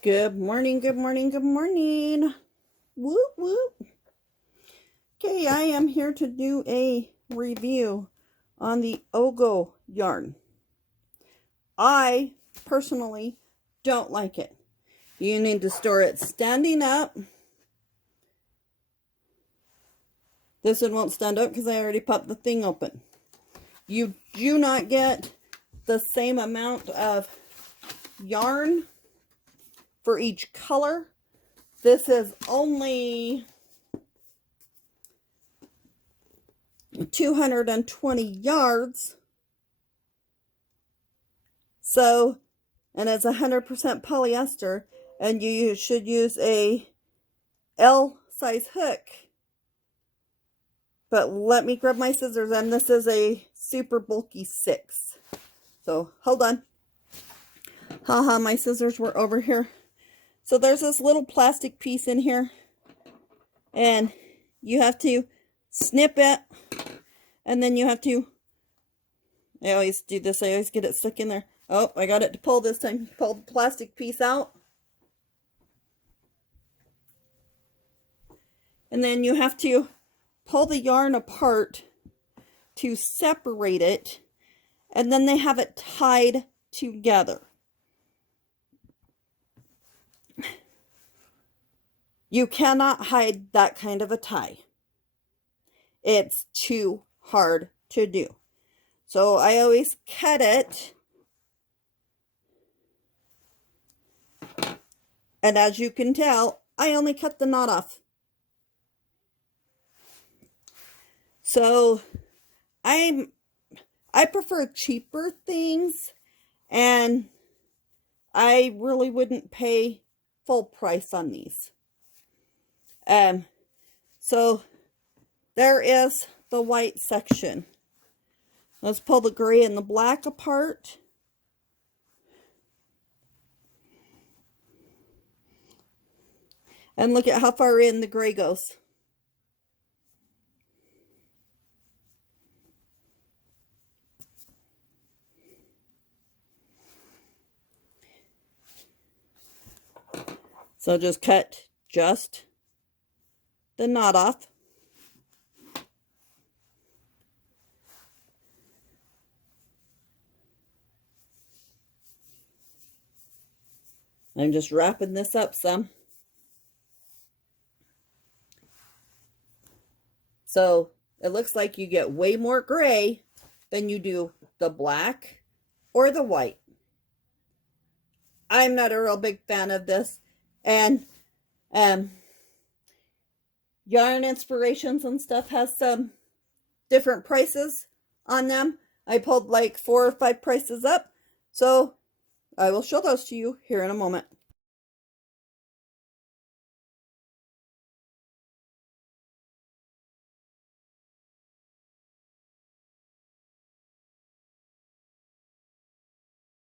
Good morning, good morning, good morning. Whoop, whoop. Okay, I am here to do a review on the OGO yarn. I personally don't like it. You need to store it standing up. This one won't stand up because I already popped the thing open. You do not get the same amount of yarn for each color. This is only 220 yards. So, and it's 100% polyester, and you should use a L size hook. But let me grab my scissors, and this is a super bulky 6. So, hold on. Haha, my scissors were over here. So there's this little plastic piece in here, and you have to snip it, and then you have to, I always do this, I always get it stuck in there. Oh, I got it to pull this time. Pull the plastic piece out. And then you have to pull the yarn apart to separate it, and then they have it tied together. You cannot hide that kind of a tie. It's too hard to do. So I always cut it. And as you can tell, I only cut the knot off. So I prefer cheaper things, and I really wouldn't pay full price on these. So there is the white section. Let's pull the gray and the black apart. And look at how far in the gray goes. So just cut just the knot off. I'm just wrapping this up some. So it looks like you get way more gray than you do the black or the white. I'm not a real big fan of this. And Yarn Inspirations and stuff has some different prices on them. I pulled like 4 or 5 prices up. So I will show those to you here in a moment.